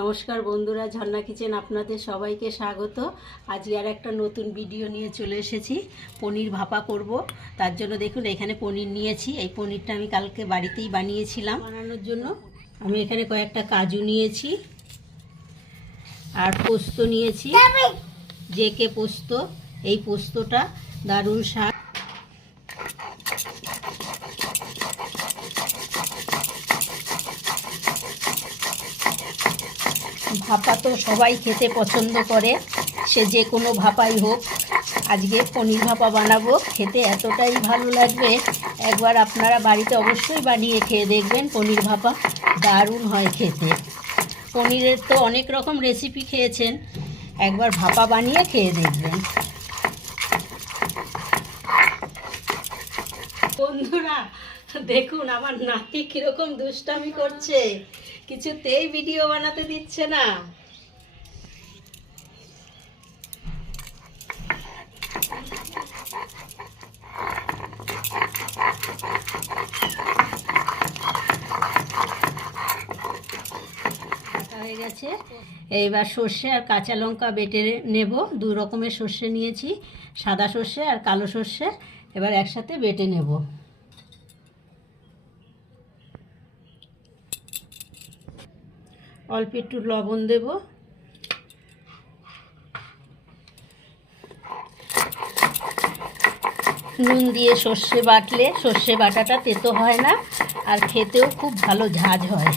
নমস্কার বন্ধুরা, ঝর্ণা কিচেন আপনাদের সবাইকে স্বাগত। আজকে আর একটা নতুন ভিডিও নিয়ে চলে এসেছি। পনির ভাপা করব। তার জন্য দেখুন এখানে পনির নিয়েছি। এই পনিরটা আমি কালকে বাড়িতেই বানিয়েছিলাম। বানানোর জন্য আমি এখানে কয়েকটা কাজু নিয়েছি আর পোস্ত নিয়েছি, জেকে পোস্ত। এই পোস্তটা দারুণ স্বাদ। ভাপা তো সবাই খেতে পছন্দ করে, সে যে কোনো ভাপাই হোক। আজকে পনির ভাপা বানাবো, খেতে এতটাই ভালো লাগবে। একবার আপনারা বাড়িতে অবশ্যই বানিয়ে খেয়ে দেখবেন। পনির ভাপা দারুণ হয় খেতে। পনিরের তো অনেক রকম রেসিপি খেয়েছেন, একবার ভাপা বানিয়ে খেয়ে দেখবেন। বন্ধুরা দেখুন আমার নাতি কিরকম দুষ্টামি করছে, কিছুতেই ভিডিও বানাতে দিচ্ছে না। হয়ে গেছে, এইবার সর্ষে আর কাঁচা লঙ্কা বেটে নেব। দু রকমের সর্ষে নিয়েছি, সাদা সর্ষে আর কালো সর্ষে। এবার একসাথে বেটে নেব। অল্প একটু লবণ দেব, নুন দিয়ে সর্ষে বাটলে সর্ষে বাটাটা তেতো হয় না, আর খেতেও খুব ভালো ঝাঁঝ হয়।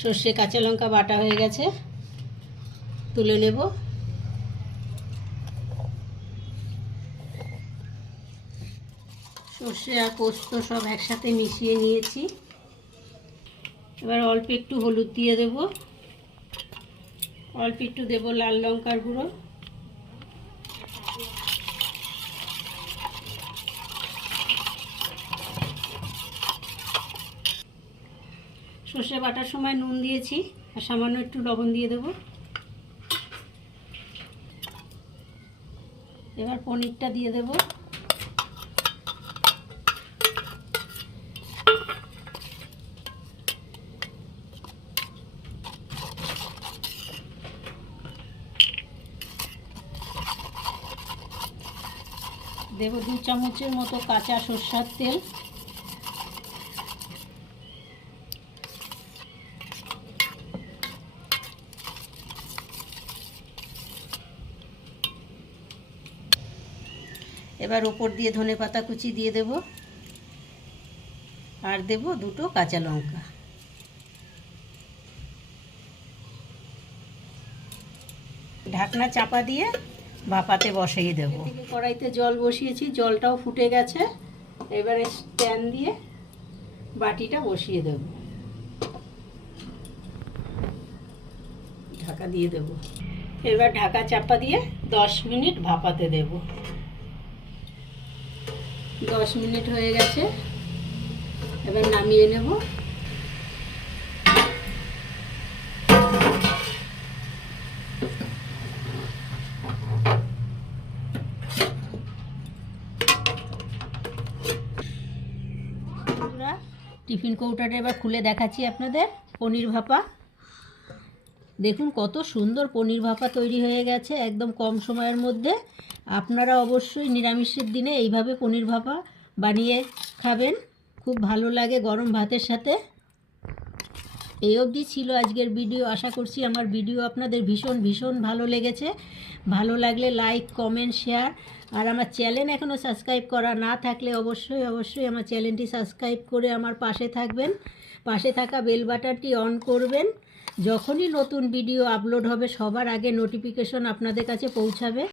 সর্ষে কাঁচা লঙ্কা বাটা হয়ে গেছে, তুলে নেব। সর্ষে আর পোস্ত সব একসাথে মিশিয়ে নিয়েছি। এবার অল্প একটু হলুদ দিয়ে দেব, অল্প একটু দেব লাল লঙ্কার গুঁড়ো, সর্ষে বাটার সময় নুন দিয়েছি আর সামান্য একটু লবণ দিয়ে দেব। এবার পনিরটা দিয়ে দেব। দেব 2 চামচের মতো কাঁচা সরষের তেল। এবার ওপর দিয়ে ধনেপাতা কুচি দিয়ে দেব, আর দেব 2টো কাঁচা লঙ্কা। ঢাকনা চাপা দিয়ে ভাপাতে বসিয়ে দেব। কড়াইতে জল বসিয়েছি, জলটাও ফুটে গেছে। এবারে স্ট্যান্ড দিয়ে বাটিটা বসিয়ে দেব, ঢাকা দিয়ে দেব। এবার ঢাকা চাপা দিয়ে 10 মিনিট ভাপাতে দেব। 10 মিনিট হয়ে গেছে, এবার নামিয়ে নেব। টিফিন কৌটাটা এবার খুলে দেখাচ্ছি আপনাদের। পনির ভাপা দেখুন কত সুন্দর পনির ভাপা তৈরি হয়ে গেছে একদম কম সময়ের মধ্যে। আপনারা অবশ্যই নিরামিষের দিনে এইভাবে পনির ভাপা বানিয়ে খাবেন, খুব ভালো লাগে গরম ভাতের সাথে। এই অবধি ছিল আজকের ভিডিও। আশা করছি আমার ভিডিও আপনাদের ভীষণ ভীষণ ভালো লেগেছে। ভালো লাগলে লাইক, কমেন্ট, শেয়ার। আর আমার চ্যানেল এখনও সাবস্ক্রাইব করা না থাকলে অবশ্যই আমার চ্যানেলটি সাবস্ক্রাইব করে আমার পাশে থাকবেন। পাশে থাকা বেল বাটনটি অন করবেন। যখনই নতুন ভিডিও আপলোড হবে সবার আগে নোটিফিকেশন আপনাদের কাছে পৌঁছাবে।